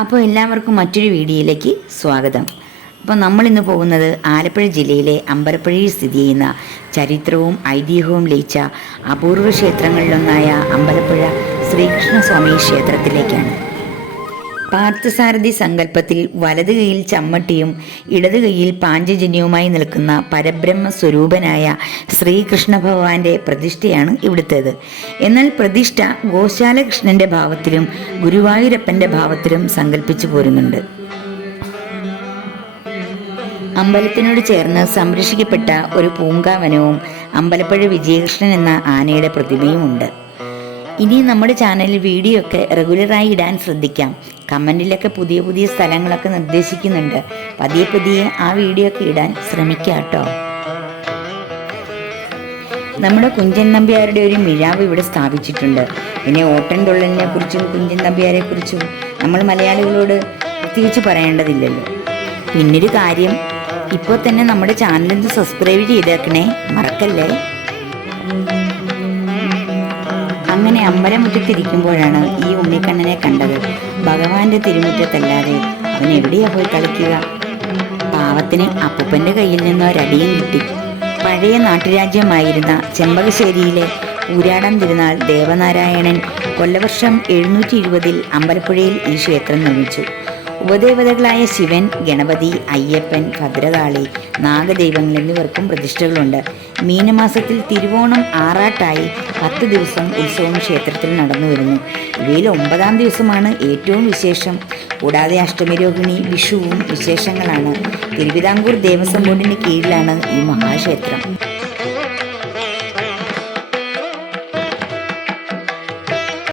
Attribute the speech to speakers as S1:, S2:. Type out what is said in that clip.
S1: അപ്പോൾ എല്ലാവർക്കും മറ്റൊരു വീഡിയോയിലേക്ക് സ്വാഗതം. അപ്പോൾ നമ്മളിന്ന് പോകുന്നത് ആലപ്പുഴ ജില്ലയിലെ അമ്പലപ്പുഴയിൽ സ്ഥിതി ചെയ്യുന്ന ചരിത്രവും ഐതിഹ്യവും ലയിച്ച അപൂർവ ക്ഷേത്രങ്ങളിലൊന്നായ അമ്പലപ്പുഴ ശ്രീകൃഷ്ണസ്വാമി ക്ഷേത്രത്തിലേക്കാണ്. പാർത്ഥസാരഥി സങ്കല്പത്തിൽ വലത് കൈയിൽ ചമ്മട്ടിയും ഇടത് കൈയിൽ പാഞ്ചജന്യവുമായി നിൽക്കുന്ന പരബ്രഹ്മ സ്വരൂപനായ ശ്രീകൃഷ്ണ ഭഗവാന്റെ പ്രതിഷ്ഠയാണ് ഇവിടുത്തേത്. എന്നാൽ പ്രതിഷ്ഠ ഗോശാലകൃഷ്ണന്റെ ഭാവത്തിലും ഗുരുവായൂരപ്പന്റെ ഭാവത്തിലും സങ്കല്പിച്ചു പോരുന്നുണ്ട്. അമ്പലത്തിനോട് ചേർന്ന് സംരക്ഷിക്കപ്പെട്ട ഒരു പൂങ്കാവനവും അമ്പലപ്പുഴ വിജയകൃഷ്ണൻ എന്ന ആനയുടെ പ്രതിമയുമുണ്ട് ഇനി നമ്മുടെ ചാനലിൽ വീഡിയോ ഒക്കെ റെഗുലറായി ഇടാൻ ശ്രദ്ധിക്കാം. കമന്റിലൊക്കെ പുതിയ പുതിയ സ്ഥലങ്ങളൊക്കെ നിർദ്ദേശിക്കുന്നുണ്ട്. പതിയെ പതിയെ ആ വീഡിയോ ഒക്കെ ഇടാൻ ശ്രമിക്കാം കേട്ടോ നമ്മുടെ കുഞ്ചൻ നമ്പ്യാരുടെ ഒരു മിഴാവ് ഇവിടെ സ്ഥാപിച്ചിട്ടുണ്ട്. പിന്നെ ഓട്ടൻ തൊള്ളലിനെ കുറിച്ചും കുഞ്ചൻ നമ്പ്യാരെ കുറിച്ചും നമ്മൾ മലയാളികളോട് പ്രത്യേകിച്ച് പറയേണ്ടതില്ലല്ലോ. പിന്നൊരു കാര്യം ഇപ്പോൾ തന്നെ നമ്മുടെ ചാനലിൽ സബ്സ്ക്രൈബ് ചെയ്തേക്കണേ മറക്കല്ലേ? അങ്ങനെ അമ്പലമുറ്റത്തിരിക്കുമ്പോഴാണ് ഈ ഉണ്ണിക്കണ്ണനെ കണ്ടത്. ഭഗവാന്റെ തിരുമുറ്റത്തല്ലാതെ അവൻ എവിടെയാ പോയി കളിക്കുക? പാവത്തിന് അപ്പൂപ്പന്റെ കയ്യിൽ നിന്ന് ഒരടിയും കിട്ടി. പഴയ നാട്ടുരാജ്യമായിരുന്ന ചെമ്പകശ്ശേരിയിലെ ഊരാടം തിരുനാൾ ദേവനാരായണൻ കൊല്ലവർഷം എഴുന്നൂറ്റി ഇരുപതിൽ അമ്പലപ്പുഴയിൽ ഈ ക്ഷേത്രം നിർമ്മിച്ചു. ഉപദേവതകളായ ശിവൻ ഗണപതി അയ്യപ്പൻ ഭദ്രകാളി നാഗദൈവങ്ങൾ എന്നിവർക്കും പ്രതിഷ്ഠകളുണ്ട്. മീനമാസത്തിൽ തിരുവോണം ആറാട്ടായി പത്ത് ദിവസം ഉത്സവം ക്ഷേത്രത്തിൽ നടന്നു വരുന്നു. ഇവയിൽ ഒമ്പതാം ദിവസമാണ് ഏറ്റവും വിശേഷം. കൂടാതെ അഷ്ടമിരോഹിണി വിഷുവും വിശേഷങ്ങളാണ്. തിരുവിതാംകൂർ ദേവസ്വം ബോർഡിന് കീഴിലാണ് ഈ മഹാക്ഷേത്രം.